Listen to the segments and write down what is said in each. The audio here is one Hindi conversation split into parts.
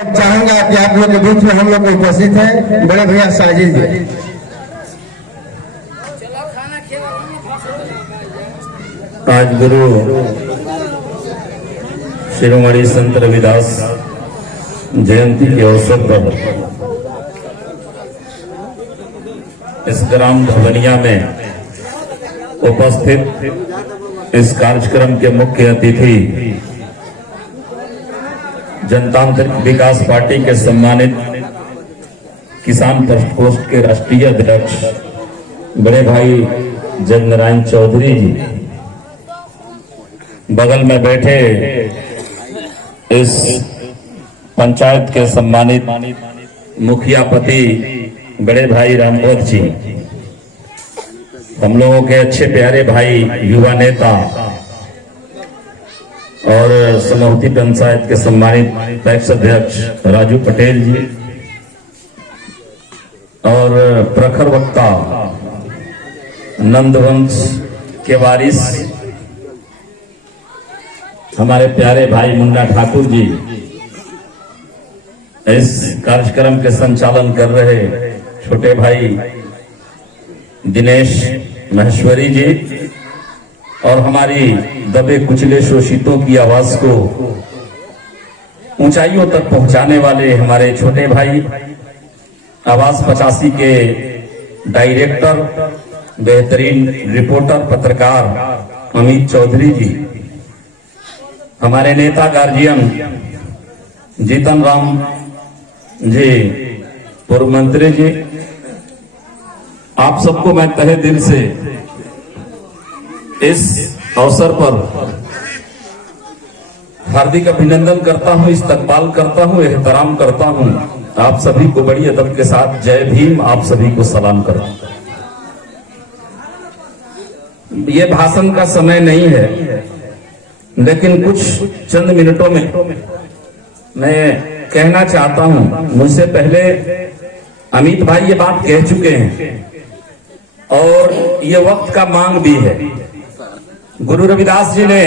चाहूंगा कि आप लोग के बीच में हम लोग उपस्थित हैं बड़े भैया साजिद जी। आज गुरु शिरोमणि संत रविदास जयंती के अवसर पर इस ग्राम धवनिया में उपस्थित इस कार्यक्रम के मुख्य अतिथि जनतांत्रिक विकास पार्टी के सम्मानित किसान प्रकोष्ठ के राष्ट्रीय अध्यक्ष बड़े भाई जगनारायण चौधरी जी, बगल में बैठे इस पंचायत के सम्मानित मुखिया पति बड़े भाई रामबोध जी, हम लोगों के अच्छे प्यारे भाई युवा नेता और समूहती पंचायत के सम्मानित पैक्स अध्यक्ष राजू पटेल जी और प्रखर वक्ता नंदवंश के वारिस हमारे प्यारे भाई मुन्ना ठाकुर जी, इस कार्यक्रम के संचालन कर रहे छोटे भाई दिनेश महेश्वरी जी और हमारी दबे कुचले शोषितों की आवाज को ऊंचाइयों तक पहुंचाने वाले हमारे छोटे भाई आवाज 85 के डायरेक्टर बेहतरीन रिपोर्टर पत्रकार अमित चौधरी जी, हमारे नेता गार्जियन जीतन राम जी, पूर्व मंत्री जी, आप सबको मैं तहे दिल से इस अवसर पर हार्दिक अभिनंदन करता हूं, इस्तकबाल करता हूं, एहतराम करता हूं। आप सभी को बड़ी अदब के साथ जय भीम, आप सभी को सलाम करता हूं। ये भाषण का समय नहीं है, लेकिन कुछ चंद मिनटों में मैं कहना चाहता हूं। मुझसे पहले अमित भाई ये बात कह चुके हैं और ये वक्त का मांग भी है। गुरु रविदास जी ने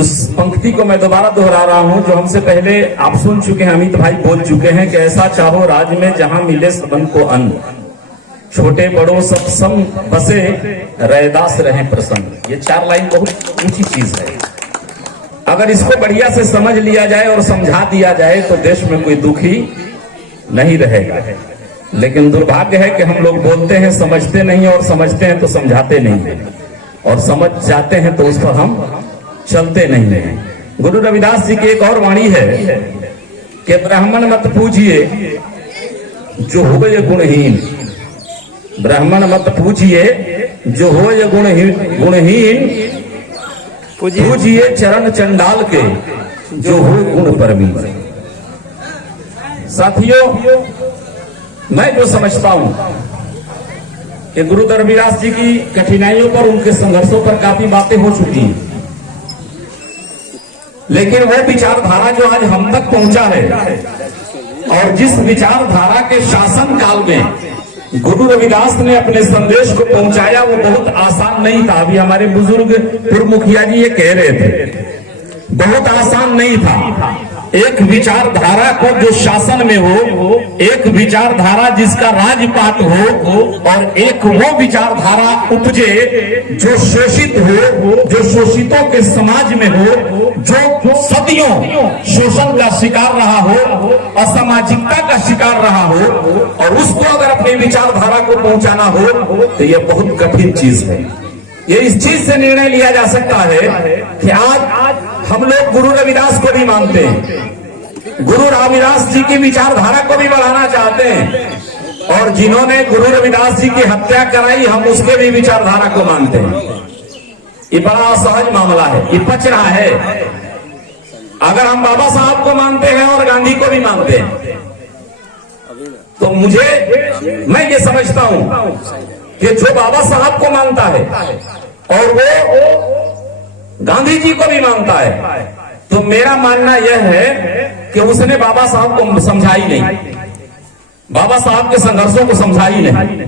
उस पंक्ति को मैं दोबारा दोहरा रहा हूं जो हमसे पहले आप सुन चुके हैं, अमित भाई बोल चुके हैं कि ऐसा चाहो राज में जहां मिले सबन को अन्न, छोटे बड़ों सब सम बसे रैदास रहे प्रसन्न। ये 4 लाइन बहुत ऊंची चीज है। अगर इसको बढ़िया से समझ लिया जाए और समझा दिया जाए तो देश में कोई दुखी नहीं रहेगा। लेकिन दुर्भाग्य है कि हम लोग बोलते हैं, समझते नहीं, और समझते हैं तो समझाते नहीं, और समझ जाते हैं तो उस पर हम चलते नहीं हैं। गुरु रविदास जी की एक और वाणी है कि ब्राह्मण मत पूजिए जो हो ये गुणहीन, ब्राह्मण मत पूजिए जो हो ये गुणहीन, पूजिए चरण चंडाल के जो हो गुण परमीन। साथियों, मैं जो समझता हूं कि गुरु रविदास जी की कठिनाइयों पर, उनके संघर्षों पर काफी बातें हो चुकी हैं, लेकिन वह विचारधारा जो आज हम तक पहुंचा है और जिस विचारधारा के शासन काल में गुरु रविदास ने अपने संदेश को पहुंचाया, वो बहुत आसान नहीं था। अभी हमारे बुजुर्ग पूर्व मुखिया जी ये कह रहे थे, बहुत आसान नहीं था। एक विचारधारा को जो शासन में हो, एक विचारधारा जिसका राजपाट हो, और एक वो विचारधारा उपजे जो शोषित हो, जो शोषितों के समाज में हो, जो सदियों शोषण का शिकार रहा हो, असामाजिकता का शिकार रहा हो, और उसको अगर अपनी विचारधारा को पहुंचाना हो तो यह बहुत कठिन चीज है। ये इस चीज से निर्णय लिया जा सकता है कि आज हम लोग गुरु रविदास को भी मानते हैं, गुरु रविदास जी की विचारधारा को भी बढ़ाना चाहते हैं, और जिन्होंने गुरु रविदास जी की हत्या कराई हम उसके भी विचारधारा को मानते हैं। ये बड़ा असहज मामला है, ये पच रहा है। अगर हम बाबा साहब को मानते हैं और गांधी को भी मानते हैं तो मैं ये समझता हूं कि जो बाबा साहब को मानता है और वो गांधी जी को भी मानता है, तो मेरा मानना यह है कि उसने बाबा साहब को समझा ही नहीं, बाबा साहब के संघर्षों को समझा ही नहीं।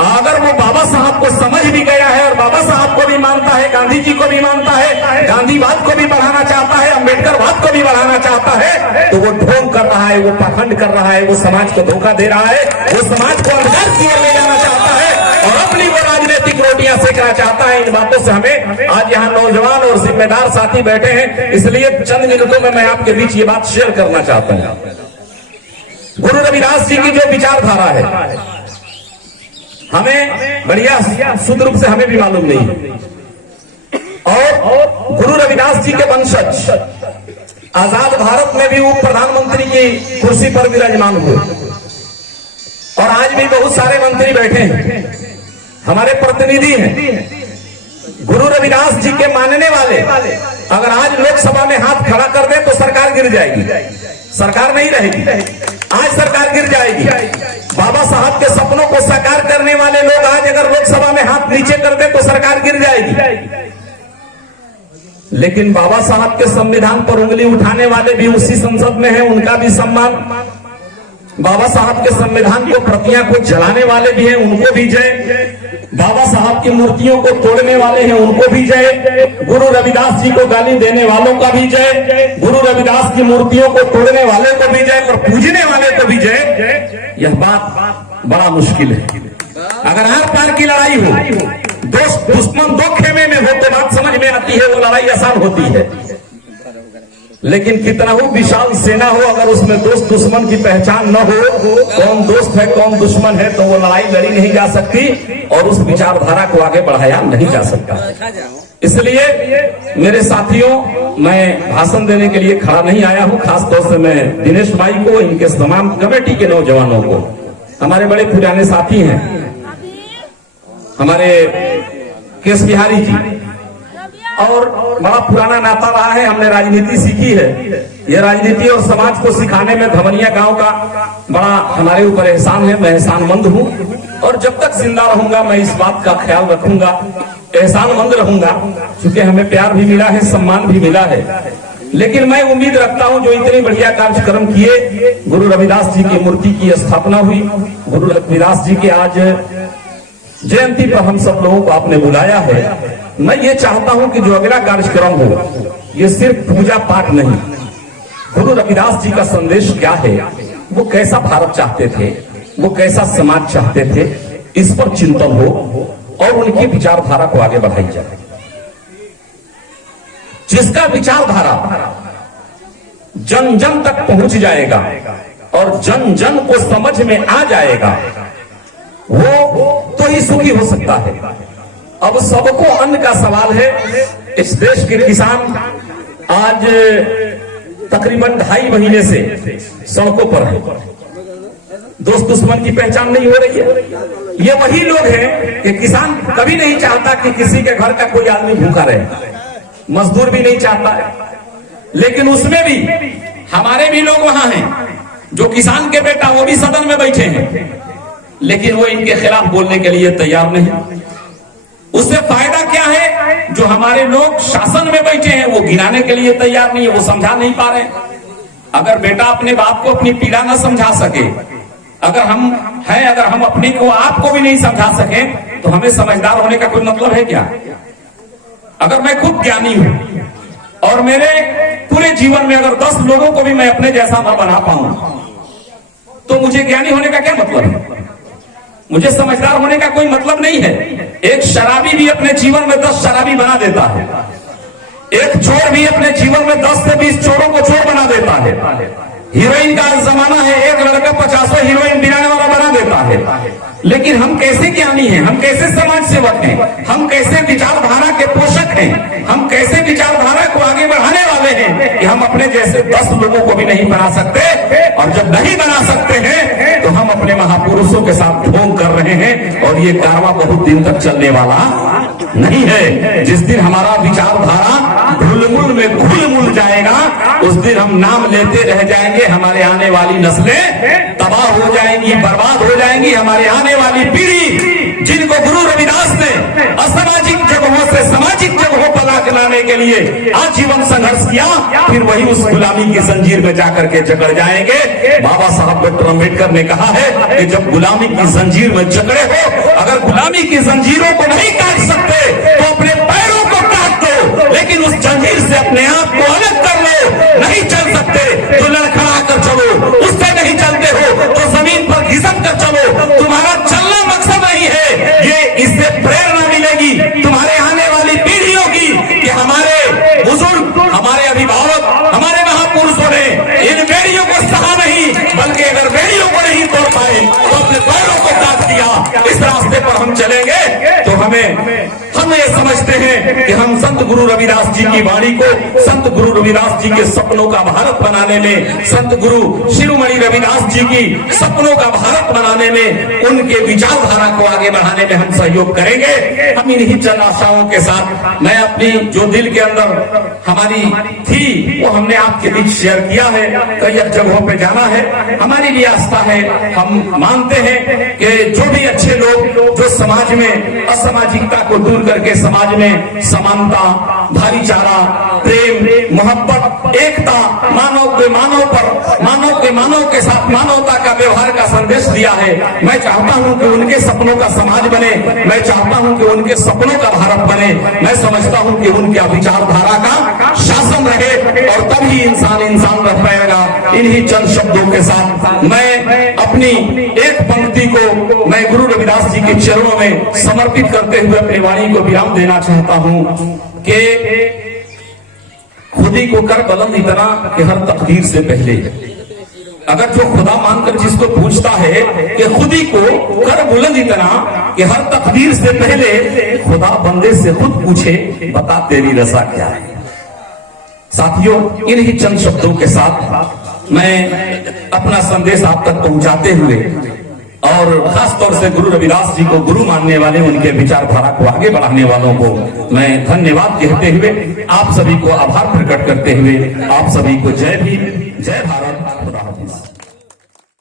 अगर वो बाबा साहब को समझ भी गया है और बाबा साहब को भी मानता है, गांधी जी को भी मानता है, गांधीवाद को भी बढ़ाना चाहता है, अम्बेडकरवाद को भी बढ़ाना चाहता है, तो वो ढोंग कर रहा है, वो पाखंड कर रहा है, वो समाज को धोखा दे रहा है, वो समाज को अंधकार की ओर ले जाना चाहता है और अपनी वो राजनीतिक रोटियां सेकना चाहता है। इन बातों से हमें आज यहाँ नौजवान और जिम्मेदार साथी बैठे हैं, इसलिए चंद मिनटों में मैं आपके बीच ये बात शेयर करना चाहता हूँ। गुरु रविदास जी की जो विचारधारा है हमें बढ़िया शुद्ध रूप से हमें भी मालूम नहीं, और गुरु रविदास जी के वंशज आजाद भारत में भी उप प्रधानमंत्री की कुर्सी पर विराजमान हुए और आज भी बहुत सारे मंत्री बैठे हैं, हमारे प्रतिनिधि हैं। गुरु रविदास जी के मानने वाले अगर आज लोकसभा में हाथ खड़ा कर दे तो सरकार गिर जाएगी, सरकार नहीं रहेगी, आज सरकार गिर जाएगी। बाबा साहब के सपनों को साकार करने वाले लोग आज अगर लोकसभा में हाथ नीचे कर दे तो सरकार गिर जाएगी। लेकिन बाबा साहब के संविधान पर उंगली उठाने वाले भी उसी संसद में हैं, उनका भी सम्मान। बाबा साहब के संविधान को प्रतियां को जलाने वाले भी हैं, उनको भी जय। बाबा साहब की मूर्तियों को तोड़ने वाले हैं, उनको भी जय। गुरु रविदास जी को गाली देने वालों का भी जय, गुरु रविदास की मूर्तियों को तोड़ने वाले को भी जय और पूजने वाले को भी जय। यह बात बड़ा मुश्किल है। अगर आर पार की लड़ाई हो, दोस्त दुश्मन दो खेमे में हो तो बात समझ में आती है, वो लड़ाई आसान होती है। लेकिन कितना हो विशाल सेना हो, अगर उसमें दोस्त दुश्मन की पहचान न हो, कौन दोस्त है कौन दुश्मन है, तो वो लड़ाई लड़ी नहीं जा सकती और उस विचारधारा को आगे बढ़ाया नहीं जा सकता। इसलिए मेरे साथियों, मैं भाषण देने के लिए खड़ा नहीं आया हूं। खासतौर से मैं दिनेश भाई को, इनके तमाम कमेटी के नौजवानों को, हमारे बड़े पुराने साथी हैं हमारे केस बिहारी जी, और बड़ा पुराना नाता रहा है, हमने राजनीति सीखी है। ये राजनीति और समाज को सिखाने में धमनिया गांव का बड़ा हमारे ऊपर एहसान है, मैं एहसानमंद हूं और जब तक जिंदा रहूंगा मैं इस बात का ख्याल रखूंगा, एहसानमंद रहूंगा, क्योंकि हमें प्यार भी मिला है, सम्मान भी मिला है। लेकिन मैं उम्मीद रखता हूं जो इतने बढ़िया कार्यक्रम किए, गुरु रविदास जी की मूर्ति की स्थापना हुई, गुरु रविदास जी के आज जयंती पर हम सब लोगों को आपने बुलाया है। मैं ये चाहता हूं कि जो अगला कार्यक्रम हो ये सिर्फ पूजा पाठ नहीं, गुरु रविदास जी का संदेश क्या है, वो कैसा भारत चाहते थे, वो कैसा समाज चाहते थे, इस पर चिंतन हो और उनकी विचारधारा को आगे बढ़ाई जाए। जिसका विचारधारा जन जन तक पहुंच जाएगा और जन जन को समझ में आ जाएगा, वो तो ही सुखी हो सकता है। अब सबको अन्न का सवाल है। इस देश के किसान आज तकरीबन 2.5 महीने से सड़कों पर है, दोस्त दुश्मन की पहचान नहीं हो रही है। ये वही लोग हैं कि किसान कभी नहीं चाहता कि किसी के घर का कोई आदमी भूखा रहे, मजदूर भी नहीं चाहता है, लेकिन उसमें भी हमारे भी लोग वहां हैं जो किसान के बेटा, वो भी सदन में बैठे हैं, लेकिन वो इनके खिलाफ बोलने के लिए तैयार नहीं। उससे फायदा क्या है? जो हमारे लोग शासन में बैठे हैं वो गिराने के लिए तैयार नहीं है, वो समझा नहीं पा रहे। अगर बेटा अपने बाप को अपनी पीड़ा न समझा सके, अगर हम अपने को आपको भी नहीं समझा सके, तो हमें समझदार होने का कोई मतलब है क्या? अगर मैं खुद ज्ञानी हूं और मेरे पूरे जीवन में अगर 10 लोगों को भी मैं अपने जैसा न बना पाऊं, तो मुझे ज्ञानी होने का क्या मतलब है? मुझे समझदार होने का कोई मतलब नहीं है। एक शराबी भी अपने जीवन में 10 शराबी बना देता है, एक चोर भी अपने जीवन में 10 से 20 चोरों को चोर बना देता है। हीरोइन का जमाना है, एक लड़का 50 हीरोइन दिलाने वाला बना देता है। लेकिन हम कैसे ज्ञानी हैं, हम कैसे समाज सेवक हैं, हम कैसे विचारधारा के पोषक हैं, हम कैसे विचारधारा को आगे बढ़ाने वाले हैं कि हम अपने जैसे 10 लोगों को भी नहीं बना सकते। और जब नहीं बना सकते हैं तो हम अपने महापुरुषों के साथ ढोंग कर रहे हैं और ये कारवां बहुत दिन तक चलने वाला नहीं है। जिस दिन हमारा विचारधारा धूलमुल में घुल-मुल जाएगा, उस दिन हम नाम लेते रह जाएंगे, हमारे आने वाली नस्लें तबाह हो जाएंगी, बर्बाद हो जाएंगी। हमारे आने वाली पीढ़ी, जिनको गुरु रविदास ने असामाजिक जगहों से सामाजिक जगहों पर लाने के लिए आजीवन संघर्ष किया, फिर वही उस गुलामी की जंजीर में जाकर के जकड़ जाएंगे। बाबा साहब डॉक्टर अम्बेडकर ने कहा है कि जब गुलामी की जंजीर में जकड़े हो, अगर गुलामी की जंजीरों को नहीं काट सकते से अपने आप को अलग कर लो। नहीं चल सकते तो लड़खड़ा कर चलो, उससे नहीं चलते हो तो जमीन पर घिसक कर चलो। तुम्हारा चलना मकसद नहीं है, ये इससे प्रेरणा मिलेगी तुम्हारे आने वाली पीढ़ियों की कि हमारे बुजुर्ग, हमारे अभिभावक, हमारे महापुरुषों ने इन बेड़ियों को सहा नहीं, बल्कि अगर बेड़ियों को नहीं तोड़ पाए तो अपने पैरों को काट दिया। इस रास्ते पर हम चलेंगे तो हम ये समझते हैं कि हम संत गुरु रविदास जी की वाणी को, संत गुरु रविदास जी के सपनों का भारत बनाने में, संत गुरु शिरोमणि रविदास जी की सपनों का भारत बनाने में, उनके विचारधारा को आगे बढ़ाने में हम सहयोग करेंगे। हम इन्हीं चंद आशाओं के साथ, मैं अपनी जो दिल के अंदर हमारी थी वो हमने आपके बीच शेयर किया है। कई जगहों पे जाना है, हमारी भी आस्था है, हम मानते हैं कि जो भी अच्छे लोग जो समाज में असामाजिकता को दूर करके समाज में समानता, भाईचारा, प्रेम, मोहब्बत, एकता, मानव के मानव के साथ मानवता का व्यवहार का संदेश दिया है। मैं चाहता हूं कि उनके सपनों का समाज बने, मैं चाहता हूं कि उनके सपनों का भारत बने। मैं समझता हूं कि उनके विचारधारा का शासन रहे और तभी इंसान रह पाएगा। इन्हीं चंद शब्दों के साथ मैं अपनी एक पंक्ति को मैं गुरु रविदास जी के चरणों में समर्पित करते हुए अपनी वाणी को विराम देना चाहता हूं कि खुदी को कर बुलंद इतना कि हर तकदीर से पहले। अगर जो खुदा मानकर जिसको पूछता है कि खुदी को कर बुलंद इतना कि हर तकदीर से पहले, खुदा बंदे से खुद पूछे बता तेरी रजा क्या है। साथियों, इन्हीं चंद शब्दों के साथ मैं अपना संदेश आप तक पहुंचाते हुए और खास तौर से गुरु रविदास जी को गुरु मानने वाले, उनके विचारधारा को आगे बढ़ाने वालों को मैं धन्यवाद कहते हुए, आप सभी को आभार प्रकट करते हुए, आप सभी को जय भीम, जय भारत, खुदा।